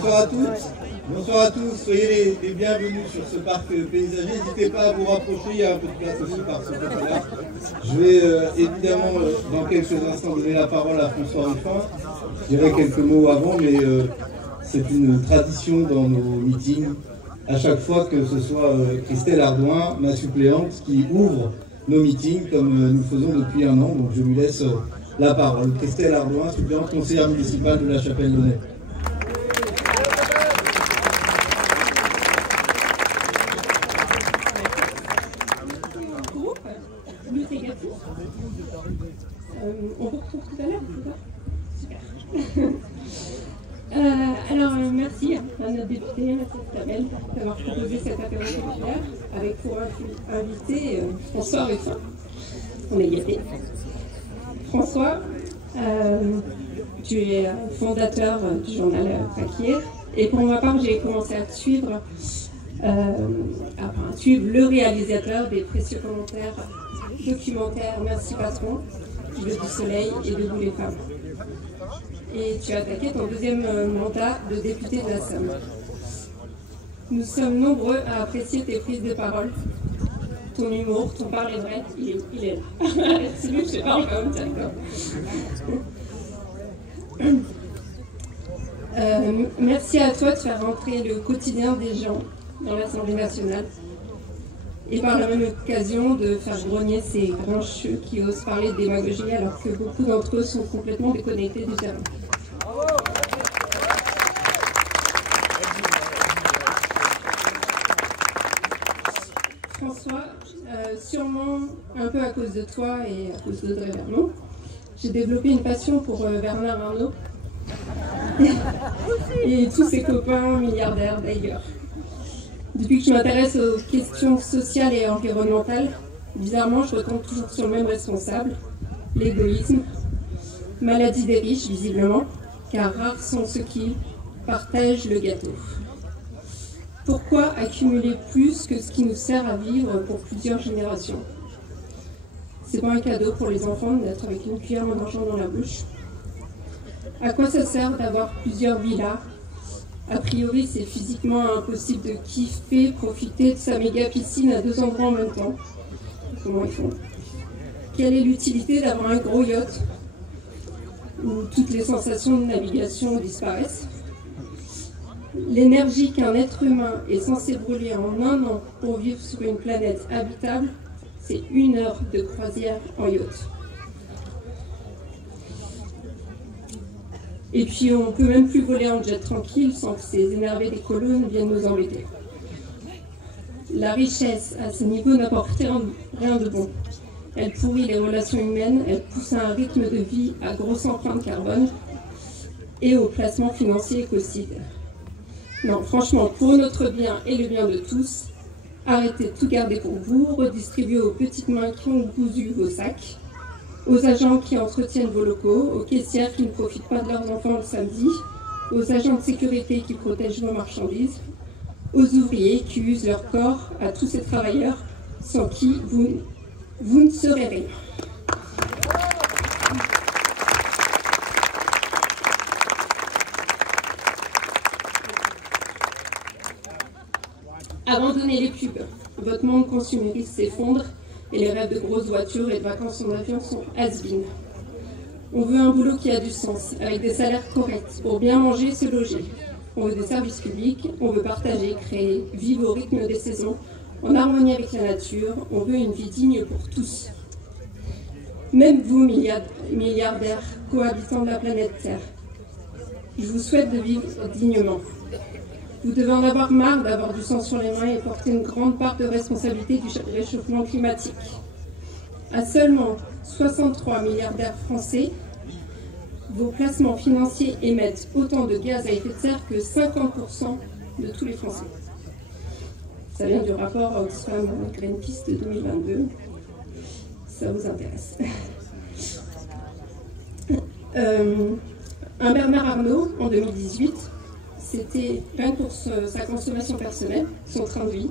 Bonsoir à toutes, bonsoir à tous, soyez les bienvenus sur ce parc paysager. N'hésitez pas à vous rapprocher, il y a un peu de place aussi par ce côté-là. Je vais évidemment dans quelques instants donner la parole à François Ruffin. Je dirai quelques mots avant, mais c'est une tradition dans nos meetings, à chaque fois que ce soit Christelle Ardouin, ma suppléante, qui ouvre nos meetings comme nous faisons depuis un an. Donc je lui laisse la parole. Christelle Ardouin, suppléante conseillère municipale de la Chapelle-Launay. On vous retrouve tout à l'heure, super. Alors, merci à notre député, Mathias Tabel, d'avoir proposé cet apéro populaire avec pour invité François Ruffin. On est gâtés. François, tu es fondateur du journal Fakir, et pour ma part, j'ai commencé à suivre le réalisateur des précieux commentaires documentaires Merci Patron, Le du Soleil et Debout les femmes. Et tu as attaqué ton deuxième mandat de député de la Somme. Nous sommes nombreux à apprécier tes prises de parole, ton humour, ton parler vrai, il est là. C'est lui que je parle comme ça, d'accord. Merci à toi de faire rentrer le quotidien des gens dans l'Assemblée nationale et par la même occasion de faire grogner ces grincheux qui osent parler de démagogie alors que beaucoup d'entre eux sont complètement déconnectés du terrain. François, sûrement un peu à cause de toi et à cause d'Audrey Vernon, j'ai développé une passion pour Bernard Arnault et tous ses copains milliardaires d'ailleurs. Depuis que je m'intéresse aux questions sociales et environnementales, bizarrement, je retombe toujours sur le même responsable, l'égoïsme, maladie des riches, visiblement, car rares sont ceux qui partagent le gâteau. Pourquoi accumuler plus que ce qui nous sert à vivre pour plusieurs générations? C'est pas un cadeau pour les enfants d'être avec une cuillère en argent dans la bouche. À quoi ça sert d'avoir plusieurs villas? A priori, c'est physiquement impossible de kiffer, profiter de sa méga piscine à 2 endroits en même temps. Comment ils font? Quelle est l'utilité d'avoir un gros yacht où toutes les sensations de navigation disparaissent? L'énergie qu'un être humain est censé brûler en 1 an pour vivre sur une planète habitable, c'est 1 heure de croisière en yacht. Et puis on peut même plus voler en jet tranquille sans que ces énervés des colonnes viennent nous embêter. La richesse à ce niveau n'apporte rien de bon. Elle pourrit les relations humaines, elle pousse à un rythme de vie à grosse empreinte carbone et au placement financier écocide. Non, franchement, pour notre bien et le bien de tous, arrêtez de tout garder pour vous, redistribuez aux petites mains qui ont cousu vos sacs, aux agents qui entretiennent vos locaux, aux caissières qui ne profitent pas de leurs enfants le samedi, aux agents de sécurité qui protègent vos marchandises, aux ouvriers qui usent leur corps, à tous ces travailleurs sans qui vous ne serez rien. Abandonnez les pubs. Votre monde consumériste s'effondre et les rêves de grosses voitures et de vacances en avion sont has-been. On veut un boulot qui a du sens, avec des salaires corrects, pour bien manger et se loger. On veut des services publics, on veut partager, créer, vivre au rythme des saisons, en harmonie avec la nature, on veut une vie digne pour tous. Même vous, milliardaires, cohabitants de la planète Terre, je vous souhaite de vivre dignement. Vous devez en avoir marre d'avoir du sang sur les mains et porter une grande part de responsabilité du réchauffement climatique. À seulement 63 milliardaires français, vos placements financiers émettent autant de gaz à effet de serre que 50% de tous les Français. Ça vient du rapport Oxfam Greenpeace de 2022. Ça vous intéresse. Un Bernard Arnault, en 2018, c'était, rien que pour sa consommation personnelle, son train de vie,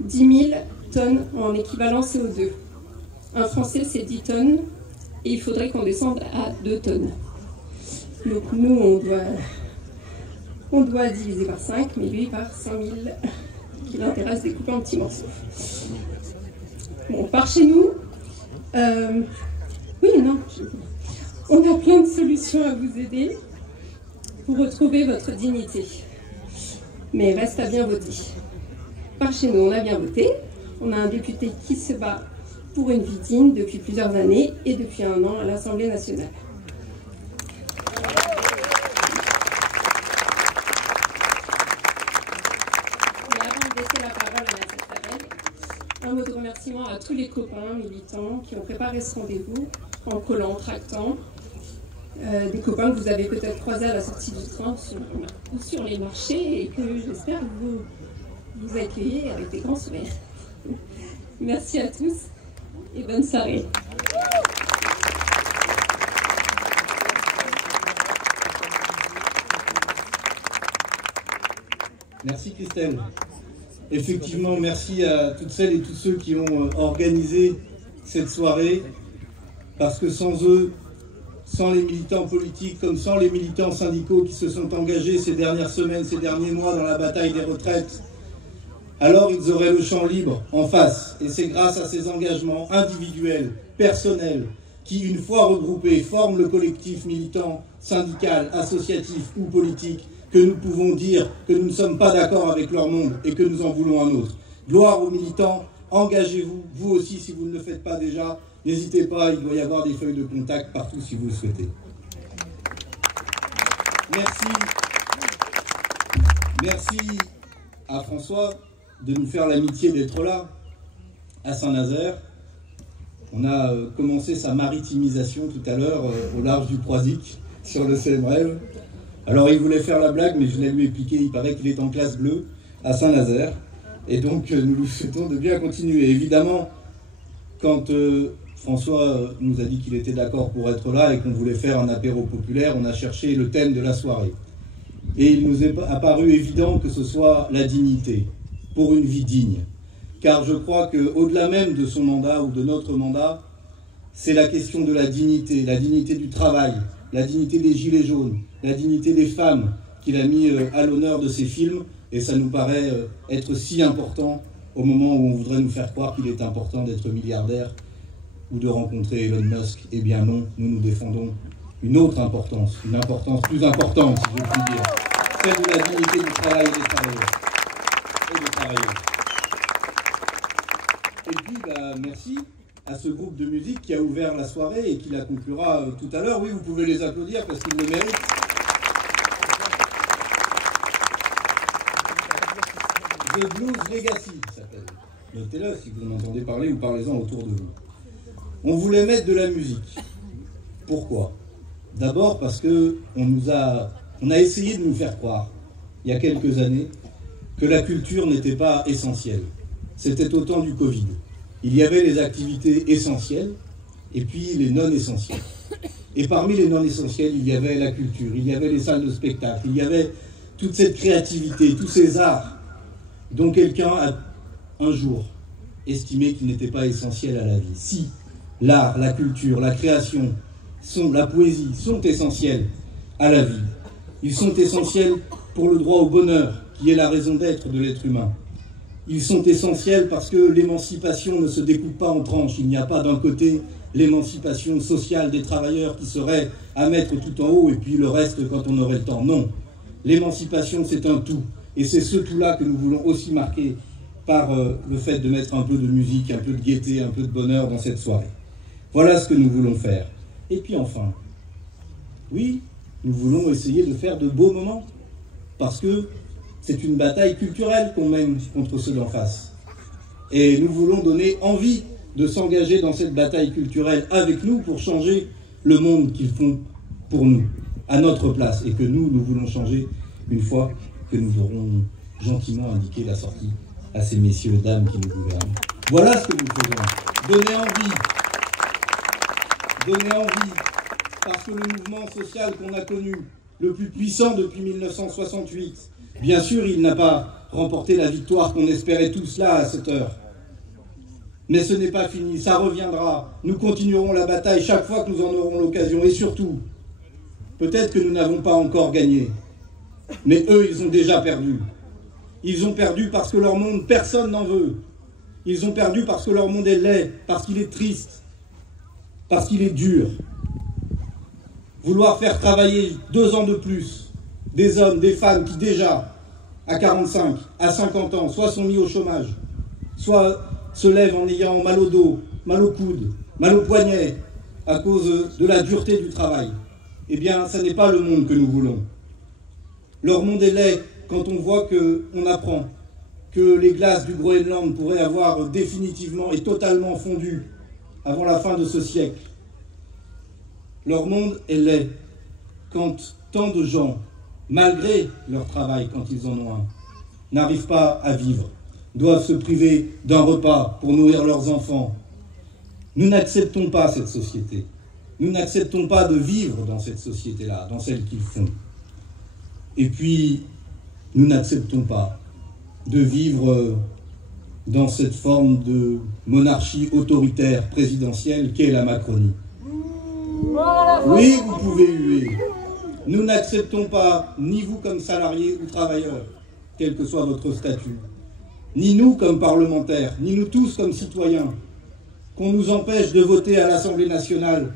10 000 tonnes en équivalent CO2. Un Français, c'est 10 tonnes, et il faudrait qu'on descende à 2 tonnes. Donc nous, On doit diviser par 5, mais lui par 5000, qui l'intéresse découper en petits morceaux. Bon, par chez nous, on a plein de solutions à vous aider pour retrouver votre dignité. Mais reste à bien voter. Par chez nous, on a bien voté. On a un député qui se bat pour une vie digne depuis plusieurs années et depuis 1 an à l'Assemblée nationale. Et avant de laisser la parole à Nassef Tabel, un mot de remerciement à tous les copains militants qui ont préparé ce rendez-vous en collant, tractant. Des copains que vous avez peut-être croisés à la sortie du train ou sur les marchés et que j'espère vous accueillez avec des grands sourires. Merci à tous et bonne soirée. Merci Christelle. Effectivement, merci à toutes celles et tous ceux qui ont organisé cette soirée, parce que sans eux, sans les militants politiques, comme sans les militants syndicaux qui se sont engagés ces dernières semaines, ces derniers mois dans la bataille des retraites, alors ils auraient le champ libre en face. Et c'est grâce à ces engagements individuels, personnels, qui, une fois regroupés, forment le collectif militant, syndical, associatif ou politique, que nous pouvons dire que nous ne sommes pas d'accord avec leur monde et que nous en voulons un autre. Gloire aux militants, engagez-vous, vous aussi si vous ne le faites pas déjà. N'hésitez pas, il doit y avoir des feuilles de contact partout si vous le souhaitez. Merci à François de nous faire l'amitié d'être là, à Saint-Nazaire. On a commencé sa maritimisation tout à l'heure au large du Croisic, sur le Sèvres. Alors il voulait faire la blague, mais je l'ai lui expliqué, il paraît qu'il est en classe bleue à Saint-Nazaire. Et donc nous lui souhaitons de bien continuer. Évidemment, quand François nous a dit qu'il était d'accord pour être là et qu'on voulait faire un apéro populaire, on a cherché le thème de la soirée. Et il nous est apparu évident que ce soit la dignité, pour une vie digne. Car je crois qu'au-delà même de son mandat ou de notre mandat, c'est la question de la dignité du travail, la dignité des gilets jaunes, la dignité des femmes qu'il a mis à l'honneur de ses films. Et ça nous paraît être si important au moment où on voudrait nous faire croire qu'il est important d'être milliardaire ou de rencontrer Elon Musk. Eh bien non, nous défendons une autre importance, une importance plus importante, si je puis dire, celle de la dignité du travail et des travailleurs. Et des travailleurs. Et puis, merci à ce groupe de musique qui a ouvert la soirée et qui la conclura tout à l'heure. Oui, vous pouvez les applaudir parce qu'ils le méritent. The Blues Legacy s'appelle. Notez-le si vous en entendez parler ou parlez-en autour de vous. On voulait mettre de la musique. Pourquoi? D'abord parce que on a essayé de nous faire croire, il y a quelques années, que la culture n'était pas essentielle. C'était au temps du Covid. Il y avait les activités essentielles et puis les non essentielles. Et parmi les non essentielles, il y avait la culture, il y avait les salles de spectacle, il y avait toute cette créativité, tous ces arts dont quelqu'un a un jour estimé qu'ils n'étaient pas essentiels à la vie. Si l'art, la culture, la création, la poésie sont essentiels à la vie, ils sont essentiels pour le droit au bonheur, qui est la raison d'être de l'être humain. Ils sont essentiels parce que l'émancipation ne se découpe pas en tranches. Il n'y a pas d'un côté l'émancipation sociale des travailleurs qui serait à mettre tout en haut et puis le reste quand on aurait le temps. Non, l'émancipation c'est un tout. Et c'est ce tout-là que nous voulons aussi marquer par le fait de mettre un peu de musique, un peu de gaieté, un peu de bonheur dans cette soirée. Voilà ce que nous voulons faire. Et puis enfin, oui, nous voulons essayer de faire de beaux moments, parce que c'est une bataille culturelle qu'on mène contre ceux d'en face. Et nous voulons donner envie de s'engager dans cette bataille culturelle avec nous pour changer le monde qu'ils font pour nous, à notre place, et que nous voulons changer une fois que nous aurons gentiment indiqué la sortie à ces messieurs et dames qui nous gouvernent. Voilà ce que nous faisons. Donner envie, parce que le mouvement social qu'on a connu, le plus puissant depuis 1968, bien sûr, il n'a pas remporté la victoire qu'on espérait tous là à cette heure. Mais ce n'est pas fini, ça reviendra. Nous continuerons la bataille chaque fois que nous en aurons l'occasion. Et surtout, peut-être que nous n'avons pas encore gagné. Mais eux, ils ont déjà perdu. Ils ont perdu parce que leur monde, personne n'en veut. Ils ont perdu parce que leur monde est laid, parce qu'il est triste, parce qu'il est dur. Vouloir faire travailler 2 ans de plus des hommes, des femmes qui déjà, à 45, à 50 ans, soit sont mis au chômage, soit se lèvent en ayant mal au dos, mal au coude, mal au poignet, à cause de la dureté du travail. Eh bien, ce n'est pas le monde que nous voulons. Leur monde est laid quand on voit qu'on apprend que les glaces du Groenland pourraient avoir définitivement et totalement fondu avant la fin de ce siècle. Leur monde est laid quand tant de gens, malgré leur travail quand ils en ont un, n'arrivent pas à vivre, doivent se priver d'un repas pour nourrir leurs enfants. Nous n'acceptons pas cette société. Nous n'acceptons pas de vivre dans cette société-là, dans celle qu'ils font. Et puis, nous n'acceptons pas de vivre dans cette forme de monarchie autoritaire présidentielle qu'est la Macronie. Oui, vous pouvez huer. Nous n'acceptons pas, ni vous comme salariés ou travailleurs, quel que soit votre statut, ni nous comme parlementaires, ni nous tous comme citoyens, qu'on nous empêche de voter à l'Assemblée nationale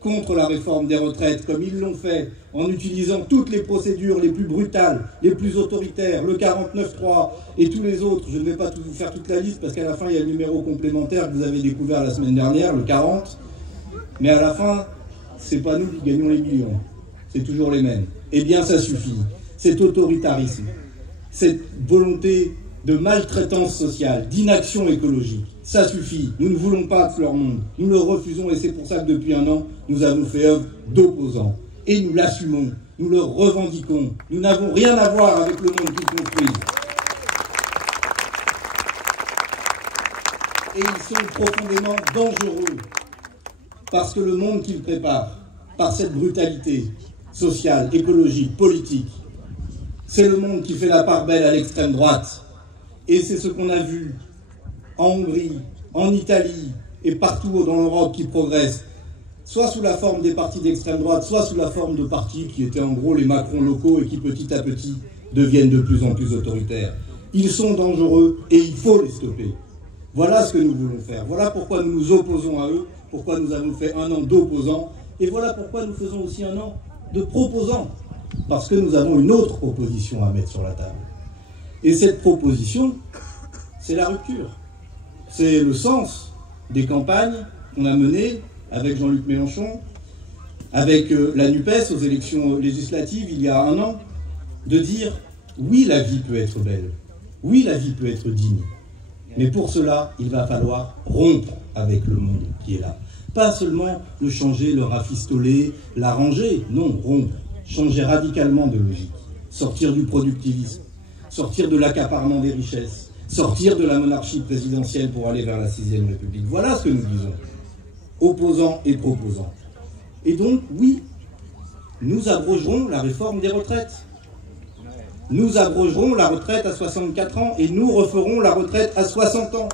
contre la réforme des retraites, comme ils l'ont fait, en utilisant toutes les procédures les plus brutales, les plus autoritaires, le 49.3 et tous les autres. Je ne vais pas vous faire toute la liste, parce qu'à la fin, il y a le numéro complémentaire que vous avez découvert la semaine dernière, le 40. Mais à la fin, c'est pas nous qui gagnons les millions. C'est toujours les mêmes. Eh bien, ça suffit. Cet autoritarisme, cette volonté de maltraitance sociale, d'inaction écologique, ça suffit. Nous ne voulons pas de leur monde. Nous le refusons, et c'est pour ça que depuis 1 an, nous avons fait œuvre d'opposants. Et nous l'assumons, nous le revendiquons. Nous n'avons rien à voir avec le monde qu'ils construisent. Et ils sont profondément dangereux, parce que le monde qu'ils préparent, par cette brutalité sociale, écologique, politique, c'est le monde qui fait la part belle à l'extrême droite. Et c'est ce qu'on a vu en Hongrie, en Italie et partout dans l'Europe qui progresse, soit sous la forme des partis d'extrême droite, soit sous la forme de partis qui étaient en gros les Macron locaux et qui petit à petit deviennent de plus en plus autoritaires. Ils sont dangereux et il faut les stopper. Voilà ce que nous voulons faire. Voilà pourquoi nous nous opposons à eux, pourquoi nous avons fait 1 an d'opposants, et voilà pourquoi nous faisons aussi 1 an de proposants, parce que nous avons une autre proposition à mettre sur la table. Et cette proposition, c'est la rupture. C'est le sens des campagnes qu'on a menées avec Jean-Luc Mélenchon, avec la NUPES aux élections législatives il y a 1 an, de dire oui, la vie peut être belle, oui, la vie peut être digne, mais pour cela, il va falloir rompre avec le monde qui est là. Pas seulement le changer, le rafistoler, l'arranger, non, rompre, changer radicalement de logique, sortir du productivisme, sortir de l'accaparement des richesses, sortir de la monarchie présidentielle pour aller vers la 6e République. Voilà ce que nous disons, opposants et proposants. Et donc, oui, nous abrogerons la réforme des retraites. Nous abrogerons la retraite à 64 ans et nous referons la retraite à 60 ans.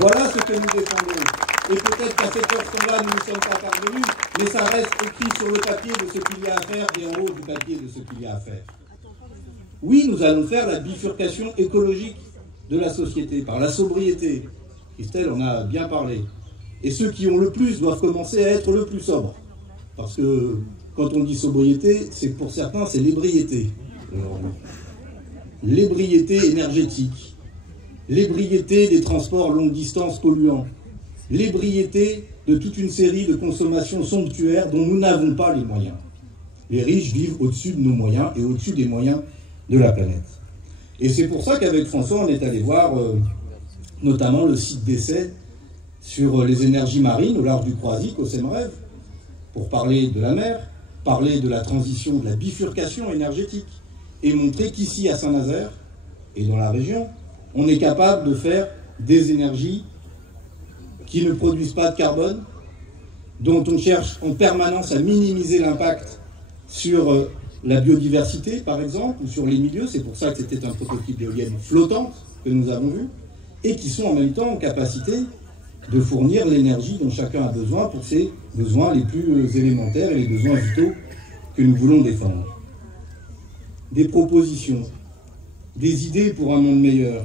Voilà ce que nous défendons. Et peut-être qu'à cette heure-là, nous ne sommes pas parvenus, mais ça reste écrit sur le papier de ce qu'il y a à faire et en haut du papier de ce qu'il y a à faire. Oui, nous allons faire la bifurcation écologique de la société par la sobriété. Christelle en a bien parlé. Et ceux qui ont le plus doivent commencer à être le plus sobres. Parce que quand on dit sobriété, c'est pour certains, c'est l'ébriété. L'ébriété énergétique, l'ébriété des transports longue distance polluants, l'ébriété de toute une série de consommations somptuaires dont nous n'avons pas les moyens. Les riches vivent au-dessus de nos moyens et au-dessus des moyens de la planète. Et c'est pour ça qu'avec François, on est allé voir notamment le site d'essai sur les énergies marines au large du Croisic, au Semerève, pour parler de la mer, parler de la transition, de la bifurcation énergétique, et montrer qu'ici, à Saint-Nazaire, et dans la région, on est capable de faire des énergies qui ne produisent pas de carbone, dont on cherche en permanence à minimiser l'impact sur la biodiversité, par exemple, ou sur les milieux. C'est pour ça que c'était un prototype d'éolienne flottante que nous avons vu, et qui sont en même temps en capacité de fournir l'énergie dont chacun a besoin pour ses besoins les plus élémentaires et les besoins vitaux que nous voulons défendre. des propositions, des idées pour un monde meilleur.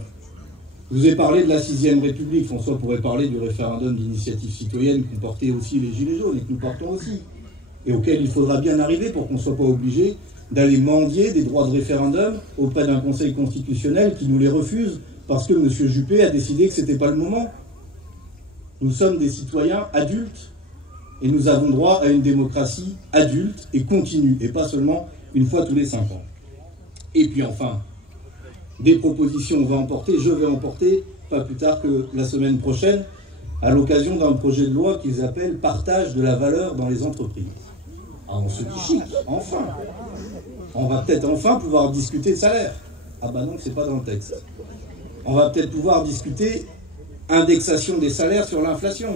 Je vous ai parlé de la 6e République. François pourrait parler du référendum d'initiative citoyenne qu'ont porté aussi les Gilets jaunes et que nous portons aussi, et auquel il faudra bien arriver pour qu'on ne soit pas obligé d'aller mendier des droits de référendum auprès d'un Conseil constitutionnel qui nous les refuse parce que M. Juppé a décidé que ce n'était pas le moment. Nous sommes des citoyens adultes et nous avons droit à une démocratie adulte et continue, et pas seulement une fois tous les 5 ans. Et puis enfin, des propositions, je vais en porter, pas plus tard que la semaine prochaine, à l'occasion d'un projet de loi qu'ils appellent « Partage de la valeur dans les entreprises ». Ah, on se dit chic, enfin. On va peut-être enfin pouvoir discuter de salaire. Ah bah non, c'est pas dans le texte. On va peut-être pouvoir discuter indexation des salaires sur l'inflation.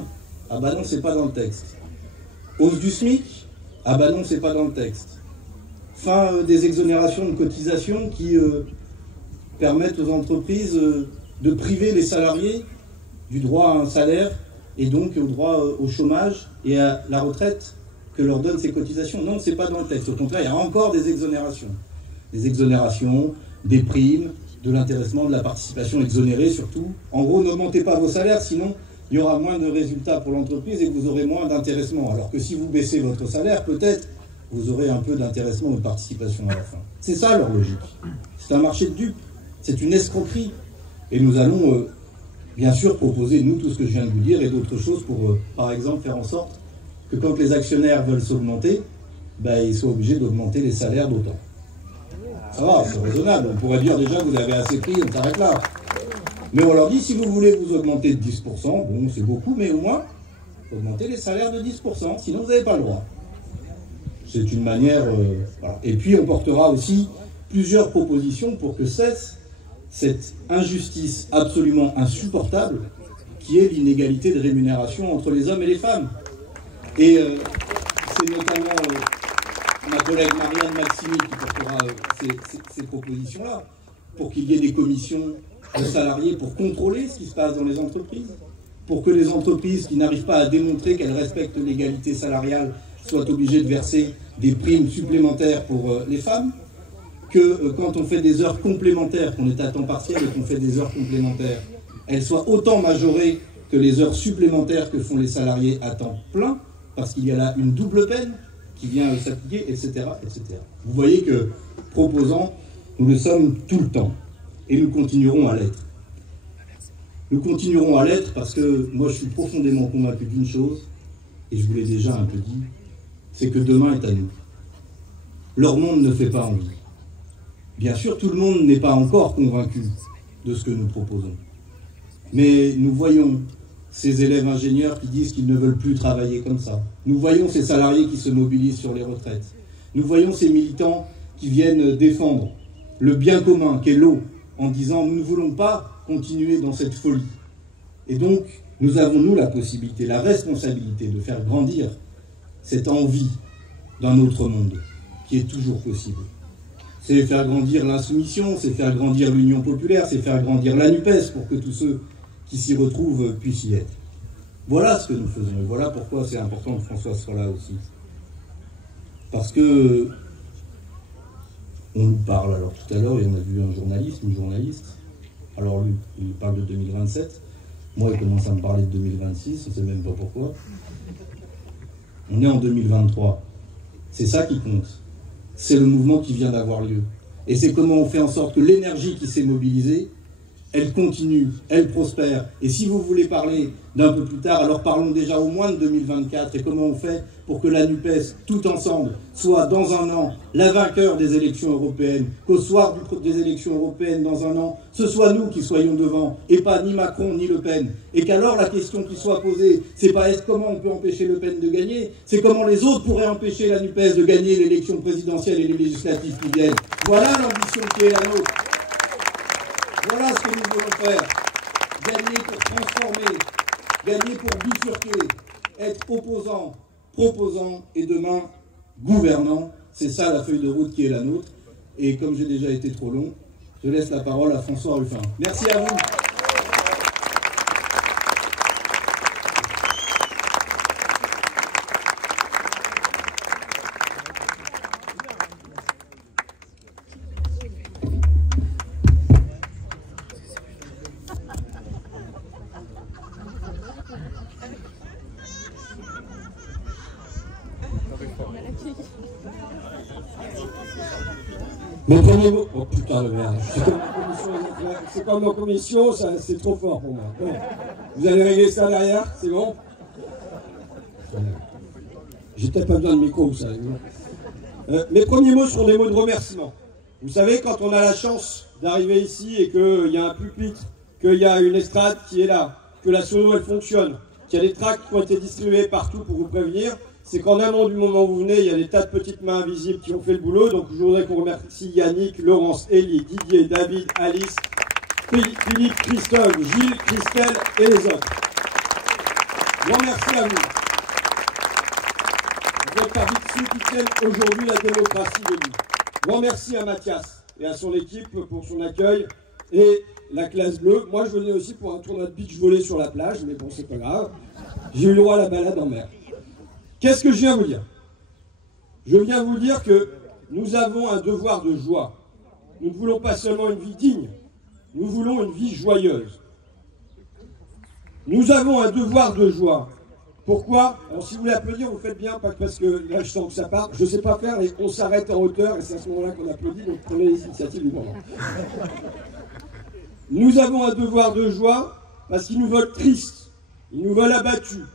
Ah bah non, c'est pas dans le texte. Hausse du SMIC. Ah bah non, c'est pas dans le texte. Fin des exonérations de cotisations qui permettent aux entreprises de priver les salariés du droit à un salaire et donc au droit au chômage et à la retraite que leur donnent ces cotisations. Non, c'est pas dans le texte. Au contraire, il y a encore des exonérations. Des exonérations, des primes, de l'intéressement, de la participation exonérée surtout. En gros, n'augmentez pas vos salaires, sinon il y aura moins de résultats pour l'entreprise et vous aurez moins d'intéressement. Alors que si vous baissez votre salaire, peut-être vous aurez un peu d'intéressement ou de participation à la fin. C'est ça leur logique. C'est un marché de dupes. C'est une escroquerie. Et nous allons bien sûr proposer, nous, tout ce que je viens de vous dire et d'autres choses pour, par exemple, faire en sorte que quand les actionnaires veulent s'augmenter, ils soient obligés d'augmenter les salaires d'autant. Ça va, c'est raisonnable. On pourrait dire déjà que vous avez assez pris, on s'arrête là. Mais on leur dit, si vous voulez vous augmenter de 10%, bon, c'est beaucoup, mais au moins, augmentez les salaires de 10%, sinon vous n'avez pas le droit. C'est une manière... voilà. Et puis on portera aussi plusieurs propositions pour que cesse cette injustice absolument insupportable qui est l'inégalité de rémunération entre les hommes et les femmes. Et c'est notamment ma collègue Marianne Maximi qui portera ces propositions-là, pour qu'il y ait des commissions de salariés pour contrôler ce qui se passe dans les entreprises, pour que les entreprises qui n'arrivent pas à démontrer qu'elles respectent l'égalité salariale soient obligées de verser des primes supplémentaires pour les femmes, que quand on fait des heures complémentaires, qu'on est à temps partiel et qu'on fait des heures complémentaires, elles soient autant majorées que les heures supplémentaires que font les salariés à temps plein, parce qu'il y a là une double peine qui vient s'appliquer, etc., etc. Vous voyez que, proposant, nous le sommes tout le temps. Et nous continuerons à l'être. Nous continuerons à l'être parce que moi je suis profondément convaincu d'une chose, et je vous l'ai déjà un peu dit, c'est que demain est à nous. Leur monde ne fait pas envie. Bien sûr, tout le monde n'est pas encore convaincu de ce que nous proposons. Mais nous voyons ces élèves ingénieurs qui disent qu'ils ne veulent plus travailler comme ça. Nous voyons ces salariés qui se mobilisent sur les retraites. Nous voyons ces militants qui viennent défendre le bien commun qu'est l'eau en disant « nous ne voulons pas continuer dans cette folie ». Et donc, nous avons, nous, la possibilité, la responsabilité de faire grandir cette envie d'un autre monde qui est toujours possible. C'est faire grandir l'insoumission, c'est faire grandir l'Union populaire, c'est faire grandir la NUPES pour que tous ceux qui s'y retrouvent puissent y être. Voilà ce que nous faisons, et voilà pourquoi c'est important que François soit là aussi. Parce que on nous parle, alors tout à l'heure, et on a vu un journaliste, une journaliste, alors lui, il parle de 2027, moi il commence à me parler de 2026, on ne sait même pas pourquoi. On est en 2023, c'est ça qui compte. C'est le mouvement qui vient d'avoir lieu. Et c'est comment on fait en sorte que l'énergie qui s'est mobilisée, elle continue, elle prospère. Et si vous voulez parler d'un peu plus tard, alors parlons déjà au moins de 2024 et comment on fait pour que la NUPES, tout ensemble, soit dans un an la vainqueur des élections européennes, qu'au soir des élections européennes dans un an, ce soit nous qui soyons devant et pas ni Macron ni Le Pen. Et qu'alors la question qui soit posée, c'est pas comment on peut empêcher Le Pen de gagner, c'est comment les autres pourraient empêcher la NUPES de gagner l'élection présidentielle et les législatives qui viennent. Voilà l'ambition qui est la nôtre. Voilà ce que nous voulons faire. Gagner pour transformer, gagner pour bifurquer, être opposant, proposant et demain gouvernant. C'est ça la feuille de route qui est la nôtre. Et comme j'ai déjà été trop long, je laisse la parole à François Ruffin. Merci à vous. Mes premiers mots... Oh putain de merde, c'est comme en commission, c'est trop fort pour moi. Bon. Vous allez régler ça derrière, c'est bon? J'ai peut-être pas besoin de micro, vous savez. Mes premiers mots seront des mots de remerciement. Vous savez, quand on a la chance d'arriver ici et qu'il y a un pupitre, qu'il y a une estrade qui est là, que la sono elle fonctionne, qu'il y a des tracts qui ont été distribués partout pour vous prévenir, c'est qu'en amont du moment où vous venez, il y a des tas de petites mains invisibles qui ont fait le boulot. Donc je voudrais qu'on remercie Yannick, Laurence, Élie, Didier, David, Alice, Philippe, Christophe, Gilles, Christelle et les autres. Grand merci à vous. Vous faites partie de ceux qui tiennent aujourd'hui la démocratie de nous. Grand merci à Mathias et à son équipe pour son accueil et la classe bleue. Moi, je venais aussi pour un tournoi de beach volley sur la plage, mais bon, c'est pas grave. J'ai eu le droit à la balade en mer. Qu'est-ce que je viens vous dire? Je viens vous dire que nous avons un devoir de joie. Nous ne voulons pas seulement une vie digne, nous voulons une vie joyeuse. Nous avons un devoir de joie. Pourquoi? Alors si vous voulez applaudir, vous faites bien, pas parce que là je sens que ça part. Je ne sais pas faire, et on s'arrête en hauteur, et c'est à ce moment-là qu'on applaudit, donc prenez les initiatives du moment. Nous avons un devoir de joie parce qu'ils nous veulent tristes, ils nous veulent abattus,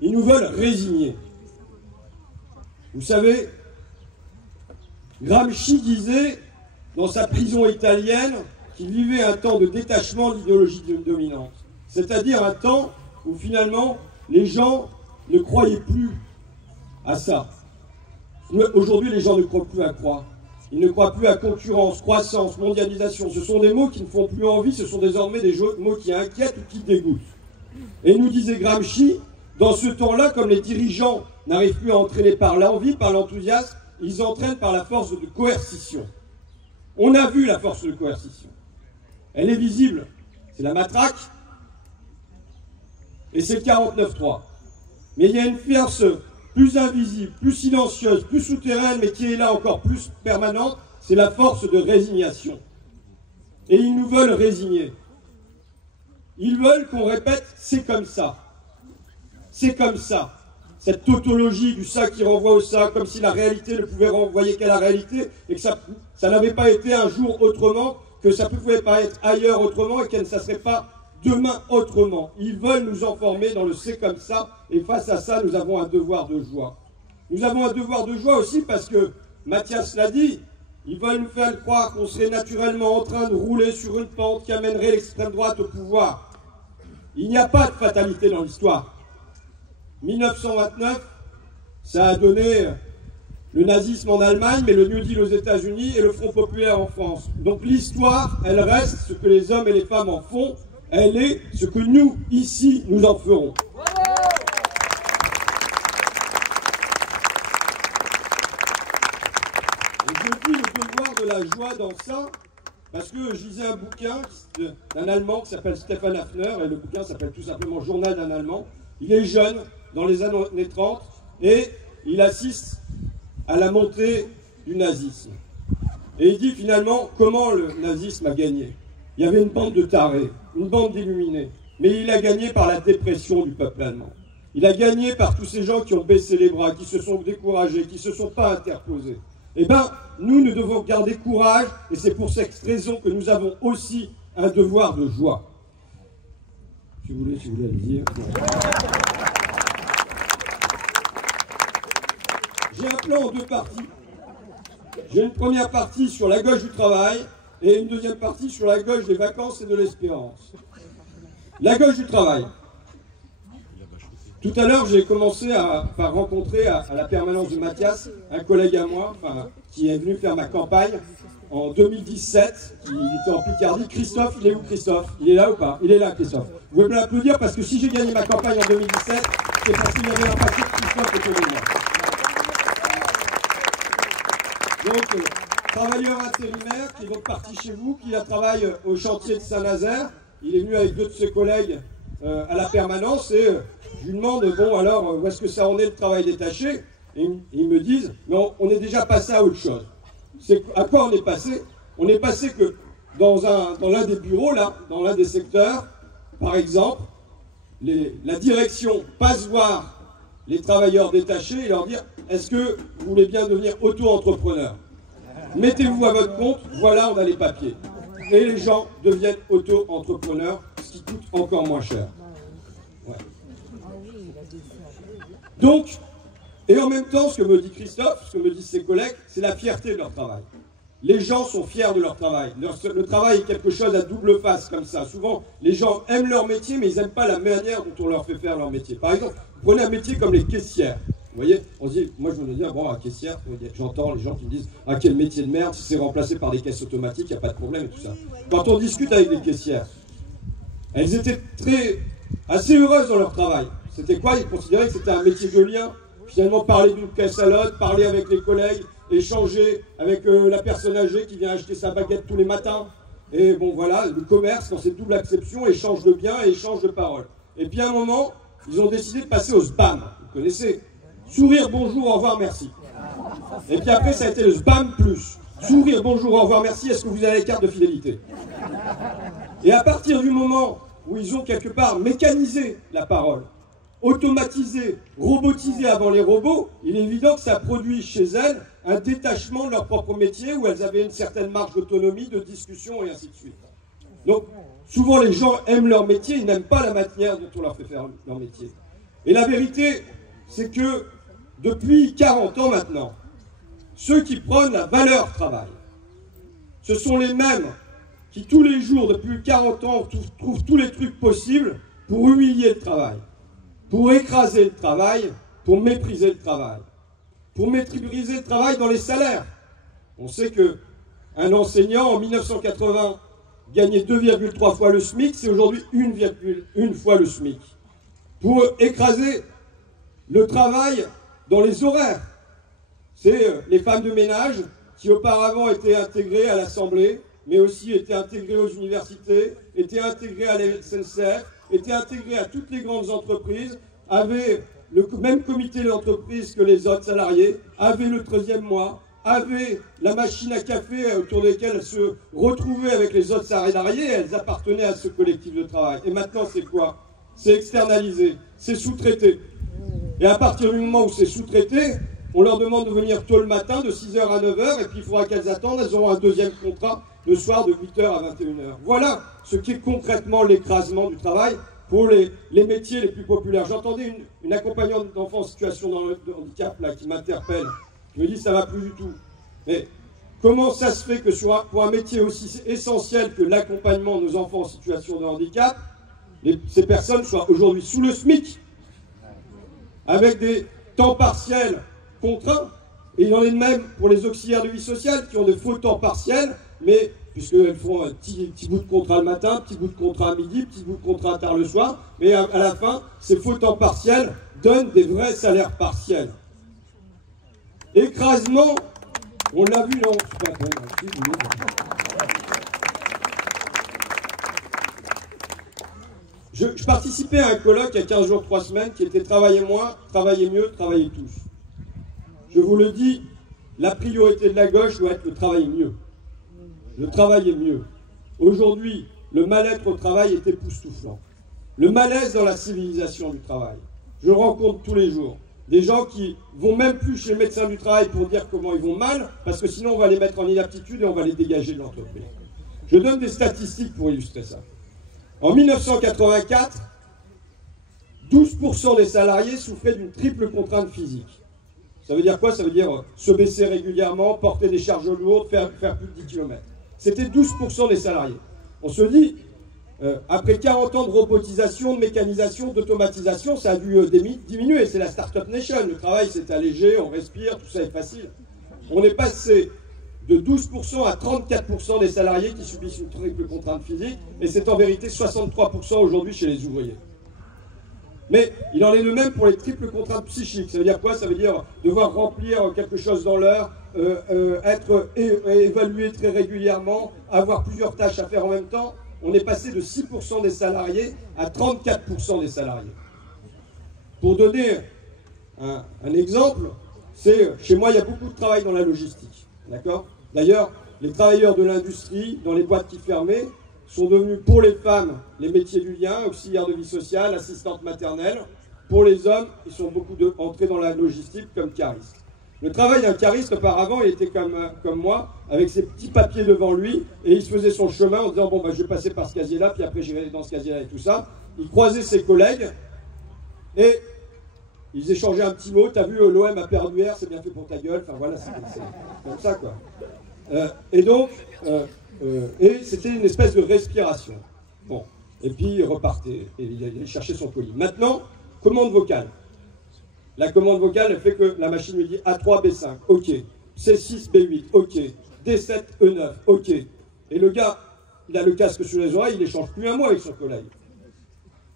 ils nous veulent résignés. Vous savez, Gramsci disait, dans sa prison italienne, qu'il vivait un temps de détachement de l'idéologie dominante. C'est-à-dire un temps où finalement, les gens ne croyaient plus à ça. Aujourd'hui, les gens ne croient plus à croire. Ils ne croient plus à concurrence, croissance, mondialisation. Ce sont des mots qui ne font plus envie, ce sont désormais des mots qui inquiètent ou qui dégoûtent. Et nous disait Gramsci, dans ce temps-là, comme les dirigeants n'arrivent plus à entraîner par l'envie, par l'enthousiasme, ils entraînent par la force de coercition. On a vu la force de coercition. Elle est visible. C'est la matraque et c'est le 49.3. Mais il y a une force plus invisible, plus silencieuse, plus souterraine, mais qui est là encore plus permanente, c'est la force de résignation. Et ils nous veulent résigner. Ils veulent qu'on répète « c'est comme ça ». C'est comme ça. Cette tautologie du ça qui renvoie au ça, comme si la réalité ne pouvait renvoyer qu'à la réalité, et que ça n'avait pas été un jour autrement, que ça ne pouvait pas être ailleurs autrement, et que ça ne serait pas demain autrement. Ils veulent nous enfermer dans le c'est comme ça, et face à ça, nous avons un devoir de joie. Nous avons un devoir de joie aussi parce que, Mathias l'a dit, ils veulent nous faire croire qu'on serait naturellement en train de rouler sur une pente qui amènerait l'extrême droite au pouvoir. Il n'y a pas de fatalité dans l'histoire. 1929, ça a donné le nazisme en Allemagne, mais le New Deal aux États-Unis et le Front populaire en France. Donc l'histoire, elle reste ce que les hommes et les femmes en font, elle est ce que nous, ici, nous en ferons. Et je dis le devoir de la joie dans ça, parce que je lisais un bouquin d'un Allemand qui s'appelle Stefan Hafner, et le bouquin s'appelle tout simplement Journal d'un Allemand. Il est jeune, dans les années 30, et il assiste à la montée du nazisme. Et il dit finalement comment le nazisme a gagné. Il y avait une bande de tarés, une bande d'illuminés, mais il a gagné par la dépression du peuple allemand. Il a gagné par tous ces gens qui ont baissé les bras, qui se sont découragés, qui ne se sont pas interposés. Eh bien, nous devons garder courage, et c'est pour cette raison que nous avons aussi un devoir de joie. Si vous voulez le dire. J'ai un plan en deux parties. J'ai une première partie sur la gauche du travail et une deuxième partie sur la gauche des vacances et de l'espérance. La gauche du travail. Tout à l'heure, j'ai commencé par rencontrer à la permanence de Mathias un collègue à moi qui est venu faire ma campagne en 2017. Il était en Picardie. Christophe, il est où Christophe? Il est là ou pas? Il est là, Christophe. Vous pouvez me l'applaudir parce que si j'ai gagné ma campagne en 2017, c'est parce qu'il y avait un paquet de Christophe autour de moi. Donc, travailleur intérimaire qui est donc parti chez vous, qui travaille au chantier de Saint-Nazaire. Il est venu avec deux de ses collègues à la permanence et je lui demande, bon alors, où est-ce que ça en est le travail détaché? Et ils me disent, non, on est déjà passé à autre chose. À quoi on est passé? On est passé que dans l'un des bureaux, là, dans l'un des secteurs, par exemple, la direction passe voir les travailleurs détachés et leur dire, est-ce que vous voulez bien devenir auto-entrepreneur? mettez-vous à votre compte, voilà, on a les papiers. Et les gens deviennent auto-entrepreneurs, ce qui coûte encore moins cher. Ouais. Donc, et en même temps, ce que me dit Christophe, ce que me disent ses collègues, c'est la fierté de leur travail. Les gens sont fiers de leur travail. Le travail est quelque chose à double face, comme ça. Souvent, les gens aiment leur métier, mais ils n'aiment pas la manière dont on leur fait faire leur métier. Par exemple, prenez un métier comme les caissières. Vous voyez, on se dit, moi je me dis, bon, à caissière, j'entends les gens qui me disent, ah, quel métier de merde, si c'est remplacé par des caisses automatiques, il n'y a pas de problème et tout ça. Quand on discute avec des caissières, elles étaient assez heureuses dans leur travail. C'était quoi? Ils considéraient que c'était un métier de lien. Finalement, parler d'une caisse à l'autre, parler avec les collègues, échanger avec la personne âgée qui vient acheter sa baguette tous les matins. Et bon, voilà, le commerce, dans cette double acception, échange de biens et échange de paroles. Et puis à un moment, ils ont décidé de passer au SBAM. Vous connaissez? Sourire, bonjour, au revoir, merci. Et puis après, ça a été le SBAM+. Sourire, bonjour, au revoir, merci, est-ce que vous avez les cartes de fidélité? Et à partir du moment où ils ont quelque part mécanisé la parole, automatisé, robotisé avant les robots, il est évident que ça produit chez elles un détachement de leur propre métier où elles avaient une certaine marge d'autonomie, de discussion et ainsi de suite. Donc, souvent les gens aiment leur métier, ils n'aiment pas la manière dont on leur fait faire leur métier. Et la vérité, c'est que depuis 40 ans maintenant, ceux qui prônent la valeur travail, ce sont les mêmes qui tous les jours, depuis 40 ans, trouvent tous les trucs possibles pour humilier le travail, pour écraser le travail, pour mépriser le travail, pour maîtriser le travail dans les salaires. On sait qu'un enseignant, en 1980, gagnait 2,3 fois le SMIC, c'est aujourd'hui 1,1 fois le SMIC. Pour écraser le travail dans les horaires. C'est les femmes de ménage qui auparavant étaient intégrées à l'Assemblée, mais aussi étaient intégrées aux universités, étaient intégrées à la SNCF, étaient intégrées à toutes les grandes entreprises, avaient le même comité d'entreprise que les autres salariés, avaient le 13e mois, avaient la machine à café autour de laquelle elles se retrouvaient avec les autres salariés, elles appartenaient à ce collectif de travail. Et maintenant, c'est quoi? C'est externalisé, c'est sous-traité. Et à partir du moment où c'est sous-traité, on leur demande de venir tôt le matin, de 6h à 9h, et puis il faudra qu'elles attendent, elles auront un deuxième contrat le soir de 8h à 21h. Voilà ce qui est concrètement l'écrasement du travail pour les métiers les plus populaires. J'entendais une accompagnante d'enfants en situation de handicap là, qui m'interpelle, qui me dit ça va plus du tout. Mais comment ça se fait que pour un métier aussi essentiel que l'accompagnement de nos enfants en situation de handicap, ces personnes soient aujourd'hui sous le SMIC, avec des temps partiels contraints, et il en est de même pour les auxiliaires de vie sociale qui ont de faux temps partiels, mais puisqu'elles font un petit bout de contrat le matin, petit bout de contrat à midi, petit bout de contrat tard le soir, mais à la fin, ces faux temps partiels donnent des vrais salaires partiels. Écrasement, on l'a vu, non, c'est pas bon, Je participais à un colloque il y a 15 jours, 3 semaines, qui était « Travaillez moins, travaillez mieux, travaillez tous ». Je vous le dis, la priorité de la gauche doit être le travailler mieux. Le travail est mieux. Aujourd'hui, le mal-être au travail est époustouflant. Le malaise dans la civilisation du travail. Je rencontre tous les jours des gens qui vont même plus chez le médecin du travail pour dire comment ils vont mal, parce que sinon on va les mettre en inaptitude et on va les dégager de l'entreprise. Je donne des statistiques pour illustrer ça. En 1984, 12% des salariés souffraient d'une triple contrainte physique. Ça veut dire quoi? Ça veut dire se baisser régulièrement, porter des charges lourdes, faire plus de 10 km. C'était 12% des salariés. On se dit, après 40 ans de robotisation, de mécanisation, d'automatisation, ça a dû diminuer. C'est la Startup Nation. Le travail s'est allégé, on respire, tout ça est facile. On est passé de 12% à 34% des salariés qui subissent une triple contrainte physique, et c'est en vérité 63% aujourd'hui chez les ouvriers. Mais il en est de même pour les triples contraintes psychiques. Ça veut dire quoi? Ça veut dire devoir remplir quelque chose dans l'heure, être évalué très régulièrement, avoir plusieurs tâches à faire en même temps. On est passé de 6% des salariés à 34% des salariés. Pour donner un exemple, chez moi il y a beaucoup de travail dans la logistique. D'accord? D'ailleurs, les travailleurs de l'industrie, dans les boîtes qui fermaient, sont devenus pour les femmes les métiers du lien, auxiliaires de vie sociale, assistantes maternelles. Pour les hommes, ils sont beaucoup entrés dans la logistique comme caristes. Le travail d'un cariste, auparavant, il était comme moi, avec ses petits papiers devant lui, et il se faisait son chemin en disant, bon, bah, je vais passer par ce casier-là, puis après j'irai dans ce casier-là et tout ça. Il croisait ses collègues, et ils échangeaient un petit mot, t'as vu, l'OM a perdu hier, c'est bien fait pour ta gueule, enfin voilà, c'est comme ça, quoi. Et c'était une espèce de respiration. Bon, et puis il repartait, et il allait chercher son colis. Maintenant, commande vocale. La commande vocale, elle fait que la machine lui dit A3, B5, ok. C6, B8, ok. D7, E9, ok. Et le gars, il a le casque sur les oreilles, il n'échange plus un mot avec son collègue.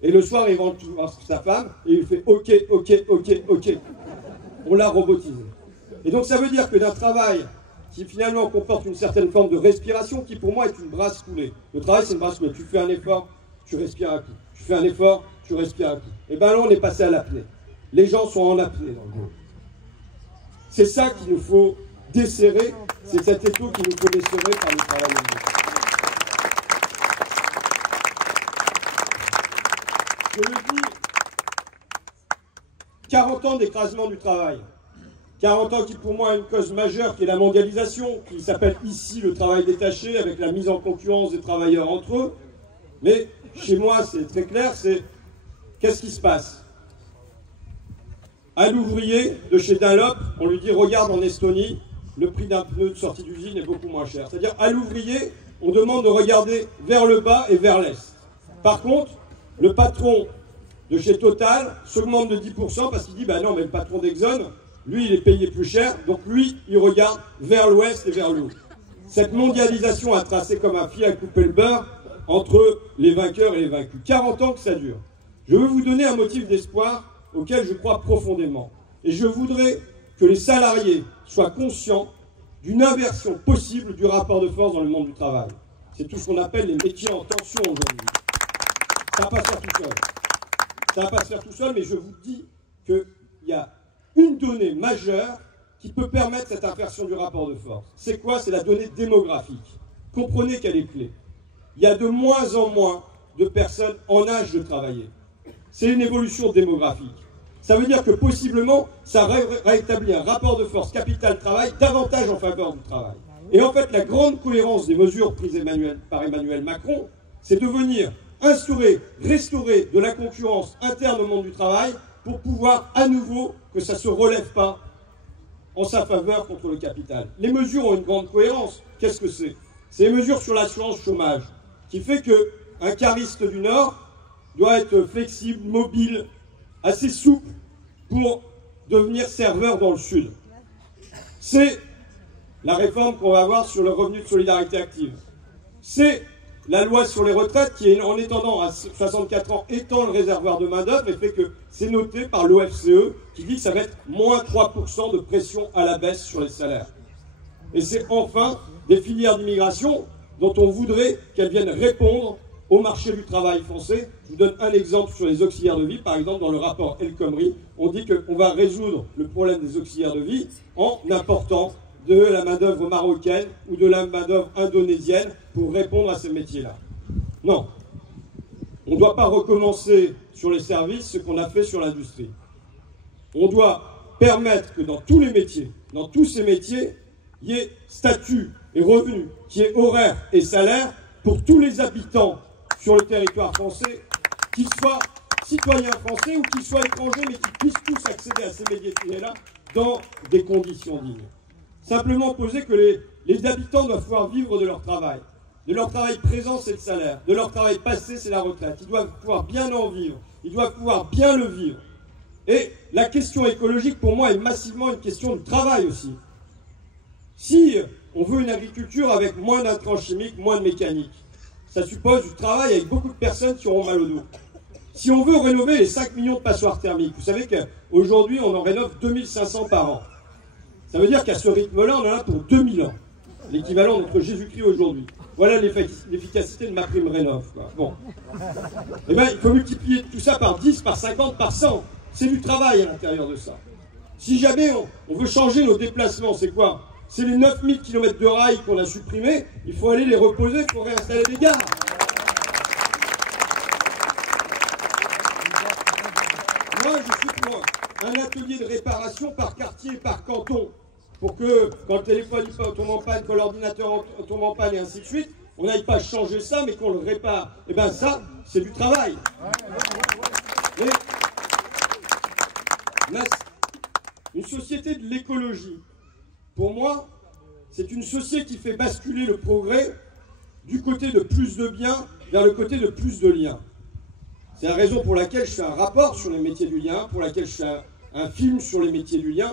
Et le soir, il rentre voir sa femme, et il fait ok, ok, ok, ok. On l'a robotisé. Et donc ça veut dire que d'un travail qui finalement comporte une certaine forme de respiration, qui pour moi est une brasse coulée. Le travail, c'est une brasse coulée. Tu fais un effort, tu respires un coup. Tu fais un effort, tu respires un coup. Et bien là, on est passé à l'apnée. Les gens sont en apnée dans le groupe. C'est ça qu'il nous faut desserrer, c'est cet étau qu'il nous faut desserrer par le travail. Je le dis, 40 ans d'écrasement du travail. 40 ans qui pour moi a une cause majeure qui est la mondialisation, qui s'appelle ici le travail détaché, avec la mise en concurrence des travailleurs entre eux. Mais chez moi, c'est très clair, c'est qu'est-ce qui se passe ? À l'ouvrier de chez Dunlop, on lui dit, regarde en Estonie, le prix d'un pneu de sortie d'usine est beaucoup moins cher. C'est-à-dire, à l'ouvrier, on demande de regarder vers le bas et vers l'est. Par contre, le patron de chez Total s'augmente de 10% parce qu'il dit, bah non, mais le patron d'Exxon, lui, il est payé plus cher, donc lui, il regarde vers l'ouest et vers le haut. Cette mondialisation a tracé comme un fil à couper le beurre entre les vainqueurs et les vaincus. 40 ans que ça dure. Je veux vous donner un motif d'espoir auquel je crois profondément. Et je voudrais que les salariés soient conscients d'une inversion possible du rapport de force dans le monde du travail. C'est tout ce qu'on appelle les métiers en tension aujourd'hui. Ça ne va pas se faire tout seul. Ça ne va pas se faire tout seul, mais je vous dis qu'il y a une donnée majeure qui peut permettre cette inversion du rapport de force. C'est quoi? C'est la donnée démographique. Comprenez qu'elle est clé. Il y a de moins en moins de personnes en âge de travailler. C'est une évolution démographique. Ça veut dire que possiblement, ça rétablit un rapport de force capital-travail davantage en faveur du travail. Et en fait, la grande cohérence des mesures prises par Emmanuel Macron, c'est de venir restaurer de la concurrence interne au monde du travail pour pouvoir à nouveau que ça ne se relève pas en sa faveur contre le capital. Les mesures ont une grande cohérence. Qu'est-ce que c'est? C'est les mesures sur l'assurance chômage, qui fait qu'un cariste du Nord doit être flexible, mobile, assez souple pour devenir serveur dans le Sud. C'est la réforme qu'on va avoir sur le revenu de solidarité active. C'est la loi sur les retraites qui, en étendant à 64 ans, étend le réservoir de main-d'œuvre et fait que c'est noté par l'OFCE qui dit que ça va être moins 3% de pression à la baisse sur les salaires. Et c'est enfin des filières d'immigration dont on voudrait qu'elles viennent répondre au marché du travail français. Je vous donne un exemple sur les auxiliaires de vie. Par exemple, dans le rapport El Khomri, on dit qu'on va résoudre le problème des auxiliaires de vie en important de la main-d'œuvre marocaine ou de la main-d'œuvre indonésienne pour répondre à ces métiers-là. Non. On ne doit pas recommencer sur les services ce qu'on a fait sur l'industrie. On doit permettre que dans tous les métiers, dans tous ces métiers, il y ait statut et revenus, qu'il y ait horaire et salaire pour tous les habitants sur le territoire français, qu'ils soient citoyens français ou qu'ils soient étrangers, mais qu'ils puissent tous accéder à ces métiers-là dans des conditions dignes. Simplement poser que les habitants doivent pouvoir vivre de leur travail. De leur travail présent, c'est le salaire. De leur travail passé, c'est la retraite. Ils doivent pouvoir bien en vivre. Ils doivent pouvoir bien le vivre. Et la question écologique, pour moi, est massivement une question de travail aussi. Si on veut une agriculture avec moins d'intrants chimiques, moins de mécanique, ça suppose du travail avec beaucoup de personnes qui auront mal au dos. Si on veut rénover les 5 millions de passoires thermiques, vous savez qu'aujourd'hui, on en rénove 2500 par an. Ça veut dire qu'à ce rythme-là, on en a pour 2000 ans. L'équivalent de notre Jésus-Christ aujourd'hui. Voilà l'efficacité de ma prime rénov. Bon. Eh bien, il faut multiplier tout ça par 10, par 50, par 100. C'est du travail à l'intérieur de ça. Si jamais on veut changer nos déplacements, c'est quoi? C'est les 9000 km de rails qu'on a supprimés, il faut aller les reposer pour réinstaller des gares. Moi, je suis pour. un atelier de réparation par quartier, par canton, pour que quand le téléphone tombe en panne, que l'ordinateur tombe en panne et ainsi de suite, on n'aille pas changer ça, mais qu'on le répare. Et bien ça, c'est du travail. Mais une société de l'écologie, pour moi, c'est une société qui fait basculer le progrès du côté de plus de biens vers le côté de plus de liens. C'est la raison pour laquelle je fais un rapport sur les métiers du lien, pour laquelle je fais un film sur les métiers du lien,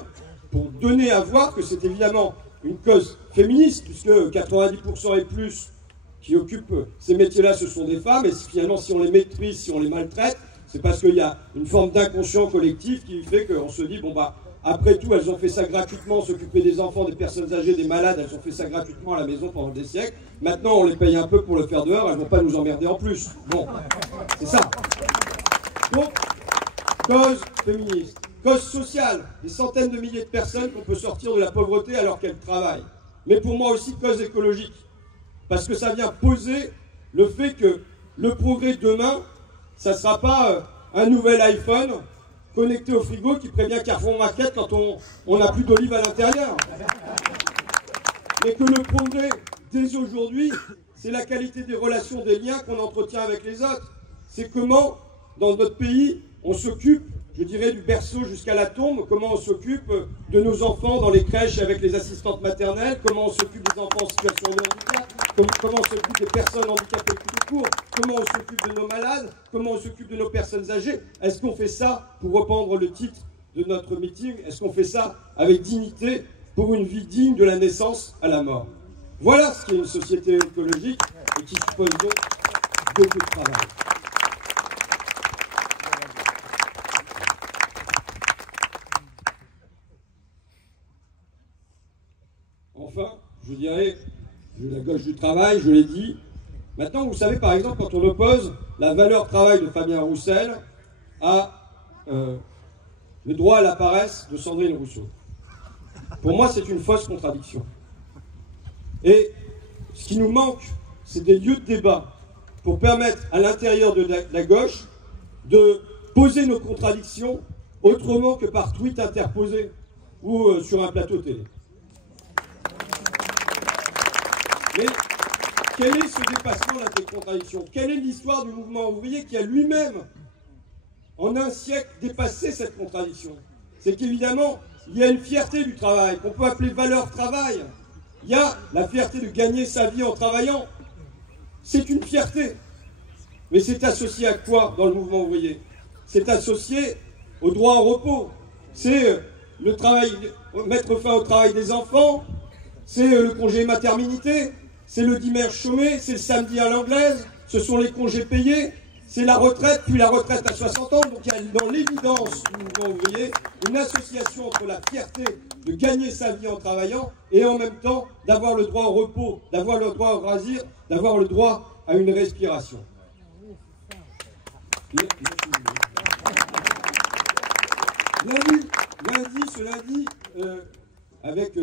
pour donner à voir que c'est évidemment une cause féministe, puisque 90% et plus qui occupent ces métiers-là, ce sont des femmes, et finalement, si on les méprise, si on les maltraite, c'est parce qu'il y a une forme d'inconscient collectif qui fait qu'on se dit, bon bah, après tout, elles ont fait ça gratuitement, s'occuper des enfants, des personnes âgées, des malades, elles ont fait ça gratuitement à la maison pendant des siècles. Maintenant, on les paye un peu pour le faire dehors, elles ne vont pas nous emmerder en plus. Bon, c'est ça. Donc, cause féministe, cause sociale, des centaines de milliers de personnes qu'on peut sortir de la pauvreté alors qu'elles travaillent. Mais pour moi aussi, cause écologique. Parce que ça vient poser le fait que le progrès demain, ça ne sera pas un nouvel iPhone connecté au frigo qui prévient Carrefour Market quand on n'a plus d'olive à l'intérieur. Mais que le progrès, dès aujourd'hui, c'est la qualité des relations, des liens qu'on entretient avec les autres. C'est comment, dans notre pays, on s'occupe, je dirais, du berceau jusqu'à la tombe, comment on s'occupe de nos enfants dans les crèches avec les assistantes maternelles, comment on s'occupe des enfants en situation de handicap, comment on s'occupe des personnes handicapées tout court, comment on s'occupe de nos malades, comment on s'occupe de nos personnes âgées. Est-ce qu'on fait ça, pour reprendre le titre de notre meeting, est-ce qu'on fait ça avec dignité pour une vie digne de la naissance à la mort? Voilà ce qu'est une société écologique et qui suppose donc beaucoup de travail. Enfin, je dirais, la gauche du travail, je l'ai dit. Maintenant, vous savez, par exemple, quand on oppose la valeur travail de Fabien Roussel à le droit à la paresse de Sandrine Rousseau. Pour moi, c'est une fausse contradiction. Et ce qui nous manque, c'est des lieux de débat pour permettre à l'intérieur de la gauche de poser nos contradictions autrement que par tweet interposé ou sur un plateau télé. Mais quel est ce dépassement de la contradiction? Quelle est l'histoire du mouvement ouvrier qui a lui-même, en un siècle, dépassé cette contradiction? C'est qu'évidemment, il y a une fierté du travail, qu'on peut appeler valeur travail. Il y a la fierté de gagner sa vie en travaillant. C'est une fierté. Mais c'est associé à quoi dans le mouvement ouvrier? C'est associé au droit au repos. C'est le travail, mettre fin au travail des enfants, c'est le congé maternité, c'est le dimanche chômé, c'est le samedi à l'anglaise, ce sont les congés payés, c'est la retraite, puis la retraite à 60 ans. Donc il y a dans l'évidence du mouvement ouvrier une association entre la fierté de gagner sa vie en travaillant et en même temps d'avoir le droit au repos, d'avoir le droit au loisir, d'avoir le droit à une respiration. Ce lundi, avec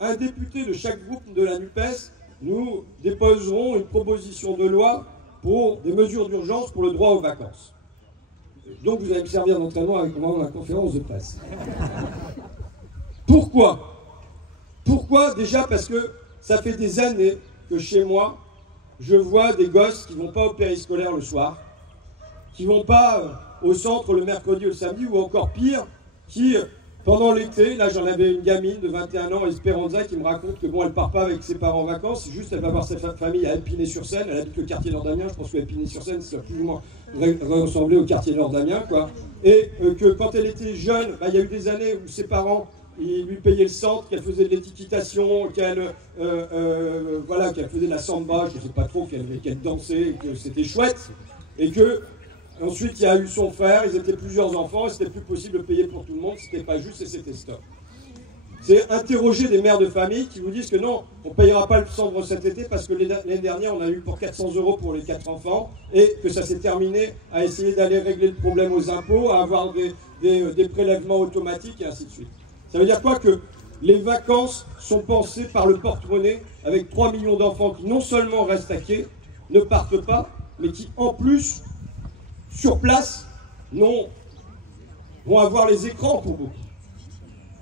un député de chaque groupe de la NUPES, nous déposerons une proposition de loi pour des mesures d'urgence pour le droit aux vacances. Donc vous allez me servir d'entraînement avec moi dans la conférence de presse. Pourquoi? Pourquoi? Déjà parce que ça fait des années que chez moi, je vois des gosses qui ne vont pas au périscolaire le soir, qui ne vont pas au centre le mercredi ou le samedi, ou encore pire, qui, pendant l'été, là j'en avais une gamine de 21 ans, Espéranza, qui me raconte que bon, elle part pas avec ses parents en vacances, juste elle va voir sa famille à Épinay-sur-Seine, elle habite le quartier Nord d'Amiens, je pense que Épinay-sur-Seine, ça plus ou moins ressemblait au quartier Nord d'Amiens, quoi. Et que quand elle était jeune, il y a eu des années où ses parents, ils lui payaient le centre, qu'elle faisait de l'équitation, qu'elle voilà, qu'elle faisait de la samba, je ne sais pas trop, qu'elle dansait, que c'était chouette, et que ensuite il y a eu son frère, ils étaient plusieurs enfants, et c'était plus possible de payer pour tout le monde, c'était pas juste et c'était stop. C'est interroger des mères de famille qui vous disent que non, on ne payera pas le centre cet été parce que l'année dernière on a eu pour 400 € pour les 4 enfants et que ça s'est terminé à essayer d'aller régler le problème aux impôts, à avoir des prélèvements automatiques et ainsi de suite. Ça veut dire quoi? Que les vacances sont pensées par le porte-monnaie avec 3 millions d'enfants qui non seulement restent à quai, ne partent pas, mais qui en plus, sur place, n'ont vont avoir les écrans pour beaucoup.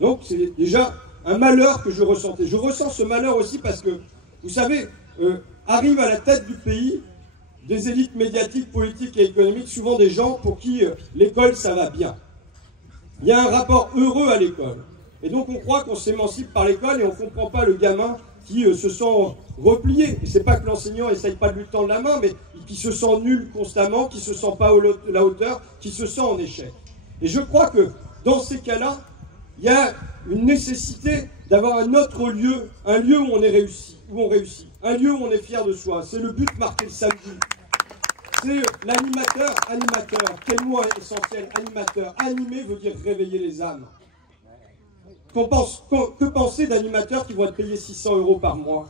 Donc c'est déjà un malheur que je ressentais. Je ressens ce malheur aussi parce que, vous savez, arrivent à la tête du pays des élites médiatiques, politiques et économiques, souvent des gens pour qui l'école, ça va bien. Il y a un rapport heureux à l'école. Et donc on croit qu'on s'émancipe par l'école et on ne comprend pas le gamin qui se sent replié. Et c'est pas que l'enseignant n'essaye pas de lui tendre la main, mais qui se sent nul constamment, qui ne se sent pas à la hauteur, qui se sent en échec. Et je crois que dans ces cas-là, il y a une nécessité d'avoir un autre lieu, un lieu où on est réussi, un lieu où on est fier de soi. C'est le but marqué le samedi. C'est l'animateur, quel mot essentiel, animateur. Animer veut dire réveiller les âmes. Que penser d'animateurs qui vont être payés 600 € par mois?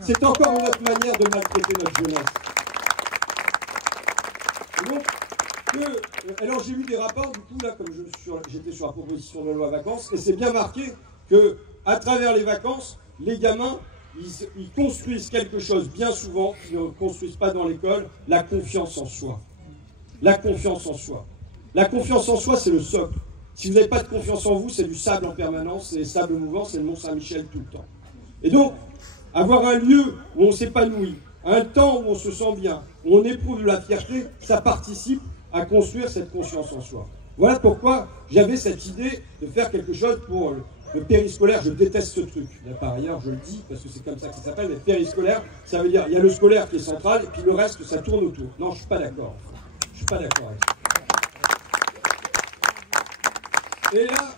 C'est encore une autre manière de maltraiter notre jeunesse. Donc, alors j'ai eu des rapports, du coup, là, comme j'étais sur la proposition de loi vacances, et c'est bien marqué qu'à travers les vacances, les gamins, ils construisent quelque chose bien souvent, qu'ils ne construisent pas dans l'école, la confiance en soi. La confiance en soi. La confiance en soi, c'est le socle. Si vous n'avez pas de confiance en vous, c'est du sable en permanence, c'est des sables mouvants, c'est le Mont-Saint-Michel tout le temps. Et donc, avoir un lieu où on s'épanouit, un temps où on se sent bien, où on éprouve de la fierté, ça participe à construire cette confiance en soi. Voilà pourquoi j'avais cette idée de faire quelque chose pour le périscolaire. Je déteste ce truc. Là, par ailleurs, je le dis parce que c'est comme ça que ça s'appelle, mais périscolaire, ça veut dire il y a le scolaire qui est central et puis le reste, ça tourne autour. Non, je ne suis pas d'accord. Je ne suis pas d'accord avec ça. Et là,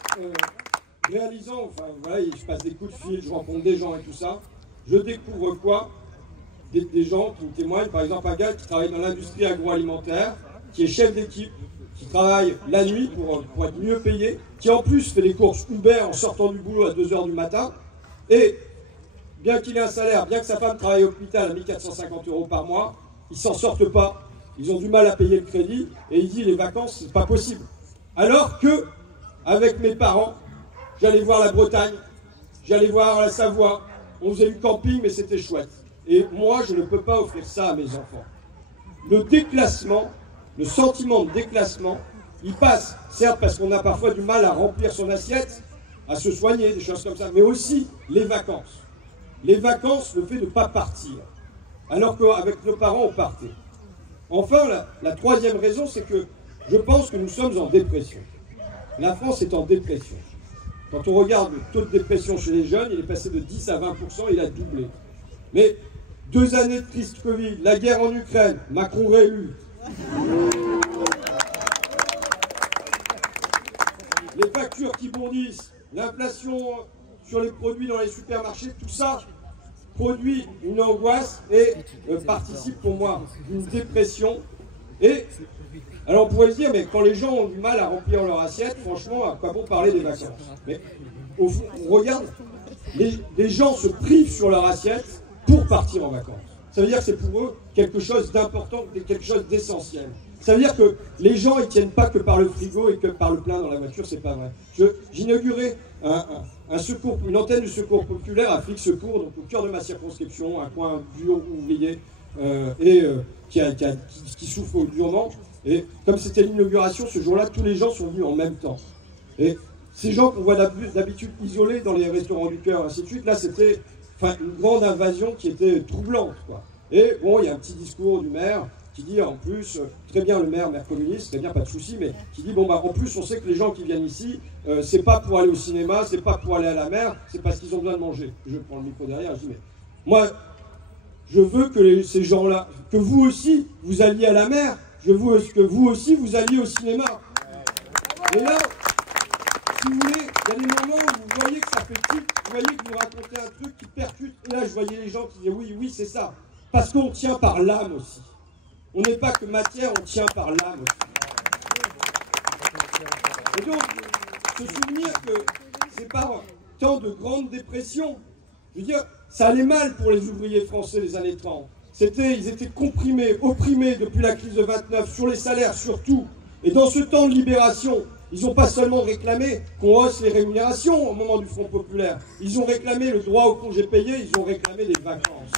réalisant, enfin voilà, je passe des coups de fil, je rencontre des gens et tout ça, je découvre quoi? Des gens qui me témoignent, par exemple un gars qui travaille dans l'industrie agroalimentaire, qui est chef d'équipe, qui travaille la nuit pour être mieux payé, qui en plus fait des courses Uber en sortant du boulot à 2 h du matin, et bien qu'il ait un salaire, bien que sa femme travaille à l'hôpital à 1450 € par mois, ils s'en sortent pas, ils ont du mal à payer le crédit, et il dit les vacances, c'est pas possible. Alors que, avec mes parents, j'allais voir la Bretagne, j'allais voir la Savoie, on faisait du camping, mais c'était chouette. Et moi, je ne peux pas offrir ça à mes enfants. Le déclassement, le sentiment de déclassement, il passe, certes parce qu'on a parfois du mal à remplir son assiette, à se soigner, des choses comme ça, mais aussi les vacances. Les vacances, le fait de ne pas partir, alors qu'avec nos parents, on partait. Enfin, la troisième raison, c'est que je pense que nous sommes en dépression. La France est en dépression. Quand on regarde le taux de dépression chez les jeunes, il est passé de 10 à 20%, il a doublé. Mais 2 années de crise Covid, la guerre en Ukraine, Macron réélu. Les factures qui bondissent, l'inflation sur les produits dans les supermarchés, tout ça produit une angoisse et participe pour moi d'une dépression. Et alors on pourrait se dire, mais quand les gens ont du mal à remplir leur assiette, franchement, à quoi bon parler des vacances? Mais au fond, on regarde, les gens se privent sur leur assiette pour partir en vacances. Ça veut dire que c'est pour eux quelque chose d'important, quelque chose d'essentiel. Ça veut dire que les gens, ils ne tiennent pas que par le frigo et que par le plein dans la voiture, c'est pas vrai. J'inaugurais une antenne du secours populaire à Flic Secours, donc au cœur de ma circonscription, un coin dur, ouvrier, qui souffre durement. Et comme c'était l'inauguration, ce jour-là, tous les gens sont venus en même temps. Et ces gens qu'on voit d'habitude isolés dans les restaurants du cœur, ainsi de suite, là, c'était une grande invasion qui était troublante, quoi. Et bon, il y a un petit discours du maire qui dit en plus, très bien le maire communiste, très bien, pas de souci, mais qui dit, bon, bah, en plus, on sait que les gens qui viennent ici, c'est pas pour aller au cinéma, c'est pas pour aller à la mer, c'est parce qu'ils ont besoin de manger. Je prends le micro derrière, je dis, mais moi, je veux que ces gens-là, que vous aussi, vous alliez à la mer, je veux que vous aussi, vous alliez au cinéma. Et là, si vous voulez, il y a des moments où vous voyez que ça fait tilt, vous voyez que vous racontez un truc qui percute, et là, je voyais les gens qui disaient, oui, oui, c'est ça. Parce qu'on tient par l'âme aussi. On n'est pas que matière, on tient par l'âme aussi. Et donc, se souvenir que c'est par temps de grande dépression, je veux dire, ça allait mal pour les ouvriers français des années 30. Ils étaient comprimés, opprimés depuis la crise de 29, sur les salaires surtout. Et dans ce temps de libération, ils n'ont pas seulement réclamé qu'on hausse les rémunérations au moment du Front populaire. Ils ont réclamé le droit au congé payé, ils ont réclamé des vacances.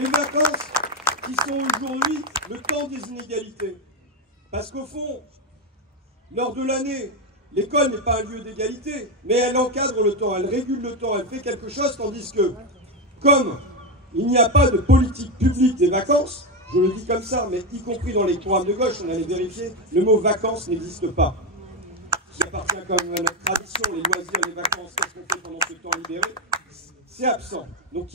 Les vacances qui sont aujourd'hui le temps des inégalités. Parce qu'au fond, lors de l'année, l'école n'est pas un lieu d'égalité, mais elle encadre le temps, elle régule le temps, elle fait quelque chose, tandis que, comme il n'y a pas de politique publique des vacances, je le dis comme ça, mais y compris dans les programmes de gauche, on allait vérifier, le mot vacances n'existe pas. Qui appartient quand même à notre tradition, les loisirs, les vacances, qu'est-ce qu'on fait pendant ce temps libéré? C'est absent. Donc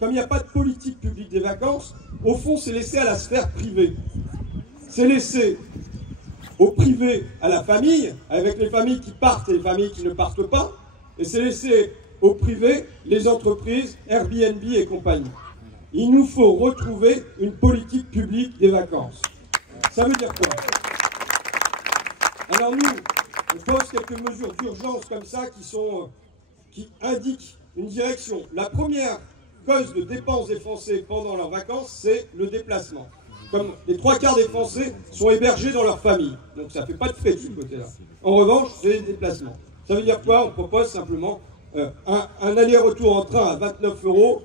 comme il n'y a pas de politique publique des vacances, au fond, c'est laissé à la sphère privée. C'est laissé au privé, à la famille, avec les familles qui partent et les familles qui ne partent pas, et c'est laissé au privé, les entreprises, Airbnb et compagnie. Il nous faut retrouver une politique publique des vacances. Ça veut dire quoi? Alors nous, on pose quelques mesures d'urgence comme ça qui indiquent une direction. La première cause de dépenses des Français pendant leurs vacances, c'est le déplacement. Comme les 3/4 des Français sont hébergés dans leur famille. Donc ça ne fait pas de frais de ce côté-là. En revanche, c'est les déplacements. Ça veut dire quoi? On propose simplement un aller-retour en train à 29 €,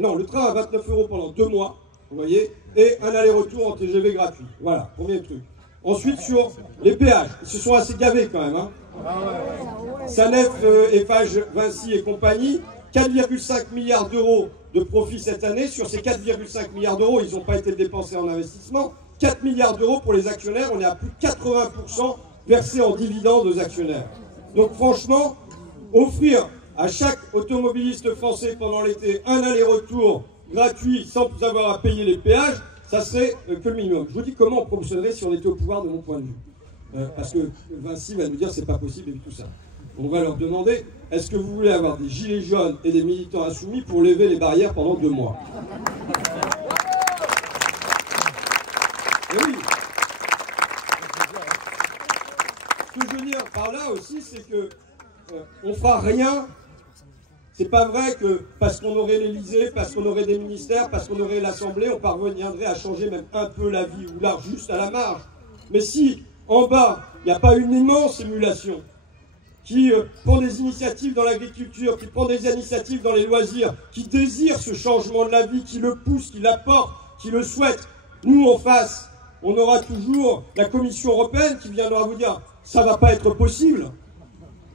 non, le train à 29 € pendant 2 mois, vous voyez, et un aller-retour en TGV gratuit. Voilà, premier truc. Ensuite, sur les péages, ils se sont assez gavés quand même. Hein. Sanef, Eiffage, Vinci et compagnie, 4,5 milliards d'euros de profit cette année. Sur ces 4,5 milliards d'euros, ils n'ont pas été dépensés en investissement. 4 milliards d'euros pour les actionnaires, on est à plus de 80% versés en dividendes aux actionnaires. Donc franchement, offrir à chaque automobiliste français pendant l'été un aller-retour gratuit sans avoir à payer les péages, ça serait que le minimum. Je vous dis comment on fonctionnerait si on était au pouvoir de mon point de vue. Parce que Vinci va nous dire c'est pas possible et tout ça. On va leur demander, est-ce que vous voulez avoir des gilets jaunes et des militants insoumis pour lever les barrières pendant 2 mois? Et oui. Ce que je veux dire par là aussi, c'est que on fera rien. C'est pas vrai que parce qu'on aurait l'Élysée, parce qu'on aurait des ministères, parce qu'on aurait l'Assemblée, on parviendrait à changer même un peu la vie, ou là, juste à la marge. Mais si, en bas, il n'y a pas une immense émulation qui prend des initiatives dans l'agriculture, qui prend des initiatives dans les loisirs, qui désire ce changement de la vie, qui le pousse, qui l'apporte, qui le souhaite, nous, en face, on aura toujours la Commission européenne qui viendra vous dire « ça ne va pas être possible ».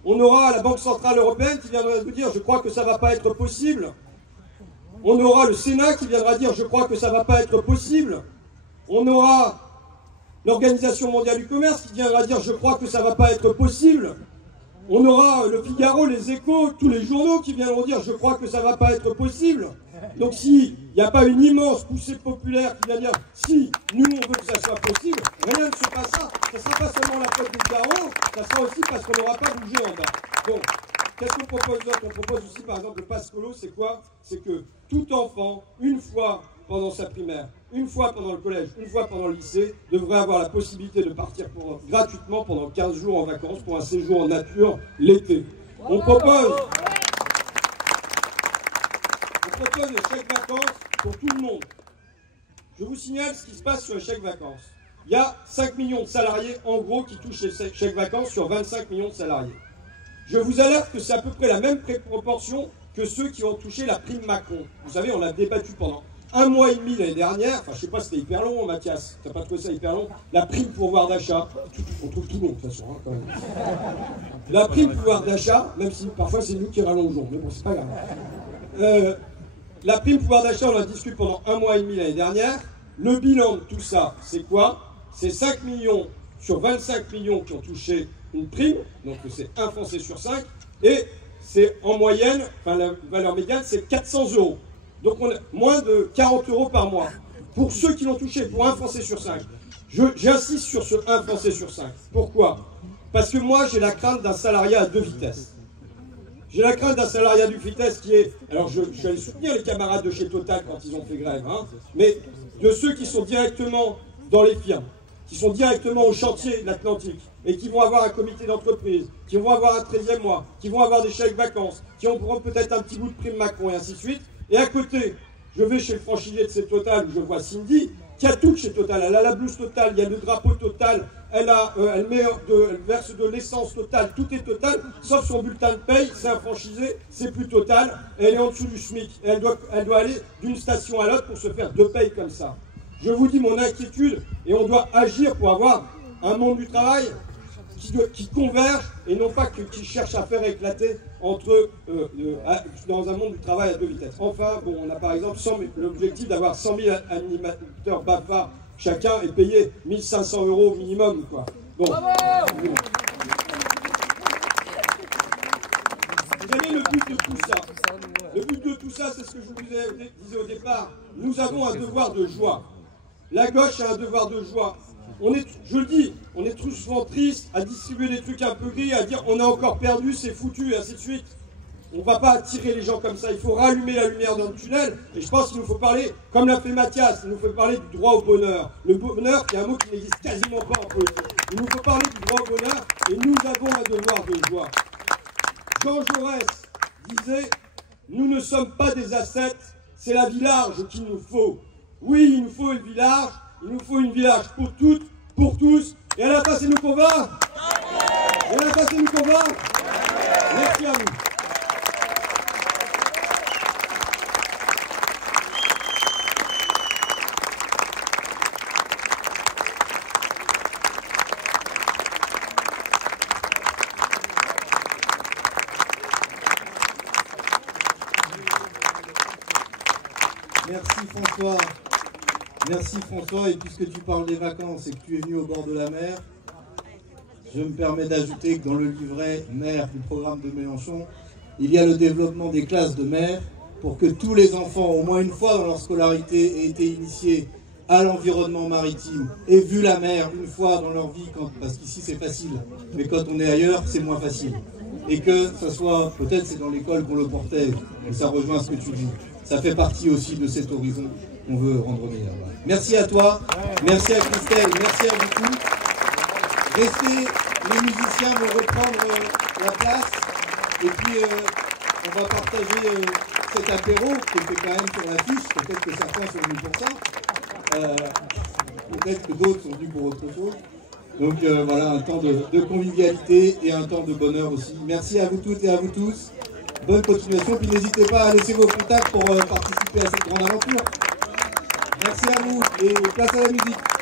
On aura la Banque Centrale Européenne qui viendra vous dire « je crois que ça ne va pas être possible ». On aura le Sénat qui viendra dire « je crois que ça ne va pas être possible ». On aura l'Organisation mondiale du commerce qui viendra dire « je crois que ça ne va pas être possible ». On aura le Figaro, les Échos, tous les journaux qui viendront dire « je crois que ça ne va pas être possible ». Donc s'il n'y a pas une immense poussée populaire qui vient dire « si nous on veut que ça soit possible », rien ne se passera. Ça ne sera pas seulement la faute du Figaro, ça sera aussi parce qu'on n'aura pas bougé en bas. Donc, qu'est-ce qu'on propose d'autre? On propose aussi par exemple le passe colo, c'est quoi? C'est que tout enfant, une fois pendant sa primaire, une fois pendant le collège, une fois pendant le lycée, devrait avoir la possibilité de partir gratuitement pendant 15 jours en vacances pour un séjour en nature l'été. On propose les chèques vacances pour tout le monde. Je vous signale ce qui se passe sur les chèques vacances. Il y a 5 millions de salariés, en gros, qui touchent les chèques vacances sur 25 millions de salariés. Je vous alerte que c'est à peu près la même proportion que ceux qui ont touché la prime Macron. Vous savez, on a débattu pendant 1 mois et demi l'année dernière, enfin je sais pas, c'était hyper long, Mathias, t'as pas trouvé ça hyper long? La prime pouvoir d'achat, on trouve tout long de toute façon, hein, quand même. La prime pouvoir d'achat, même si parfois c'est nous qui rallongeons, mais bon, c'est pas grave. La prime pouvoir d'achat, on la discute pendant 1 mois et demi l'année dernière. Le bilan de tout ça, c'est quoi? C'est 5 millions sur 25 millions qui ont touché une prime, donc c'est un Français sur 5, et c'est en moyenne, enfin la valeur médiane, c'est 400 €. Donc on a moins de 40 € par mois. Pour ceux qui l'ont touché, pour un Français sur 5. J'insiste sur ce 1 Français sur 5. Pourquoi? Parce que moi, j'ai la crainte d'un salariat à 2 vitesses. J'ai la crainte d'un salariat du vitesse qui est... Alors je suis allé soutenir les camarades de chez Total quand ils ont fait grève, hein, mais de ceux qui sont directement dans les firmes, qui sont directement au chantier de l'Atlantique, et qui vont avoir un comité d'entreprise, qui vont avoir un 13e mois, qui vont avoir des chèques vacances, qui vont prendre peut-être un petit bout de prime Macron, et ainsi de suite. Et à côté, je vais chez le franchisé de chez Total, où je vois Cindy, qui a tout chez Total. Elle a la blouse Total, il y a le drapeau Total, elle verse de l'essence Total, tout est Total, sauf son bulletin de paye, c'est un franchisé, c'est plus Total, et elle est en dessous du SMIC. Et elle doit aller d'une station à l'autre pour se faire 2 payes comme ça. Je vous dis mon inquiétude et on doit agir pour avoir un monde du travail qui converge et non pas qui cherche à faire éclater dans un monde du travail à deux vitesses. Enfin, bon, on a par exemple l'objectif d'avoir 100 000 animateurs BAFA chacun et payer 1 500 € minimum, quoi. Bon. Quel est le but de tout ça? Le but de tout ça, c'est ce que je vous disais au départ. Nous avons un devoir de joie. La gauche a un devoir de joie. Je le dis, on est souvent triste à distribuer des trucs un peu gris, à dire on a encore perdu, c'est foutu, et ainsi de suite. On ne va pas attirer les gens comme ça, il faut rallumer la lumière dans le tunnel, et je pense qu'il nous faut parler, comme l'a fait Mathias, il nous faut parler du droit au bonheur. Le bonheur, qui est un mot qui n'existe quasiment pas en politique. Il nous faut parler du droit au bonheur, et nous avons un devoir de joie. Jean Jaurès disait, nous ne sommes pas des ascètes, c'est la village qu'il nous faut. Oui, il nous faut une village, il nous faut une village pour toutes, pour tous, et à la fin c'est nous qu'on va. Et à la fin c'est nous qu'on va. Merci à vous. Merci François. Merci François, et puisque tu parles des vacances et que tu es venu au bord de la mer, je me permets d'ajouter que dans le livret mer du programme de Mélenchon, il y a le développement des classes de mer pour que tous les enfants, au moins une fois dans leur scolarité, aient été initiés à l'environnement maritime et vu la mer une fois dans leur vie, parce qu'ici c'est facile, mais quand on est ailleurs, c'est moins facile. Et que ça soit, peut-être c'est dans l'école qu'on le portait, et ça rejoint ce que tu dis. Ça fait partie aussi de cet horizon qu'on veut rendre meilleur. Merci à toi, merci à Christelle, merci à vous tous. Restez, les musiciens vont reprendre la place, et puis on va partager cet apéro qui était quand même sur l'affiche. Peut-être que certains sont venus pour ça, peut-être que d'autres sont venus pour autre chose. Donc voilà, un temps de convivialité et un temps de bonheur aussi. Merci à vous toutes et à vous tous. Bonne continuation, puis n'hésitez pas à laisser vos contacts pour participer à cette grande aventure. Merci à vous et place à la musique.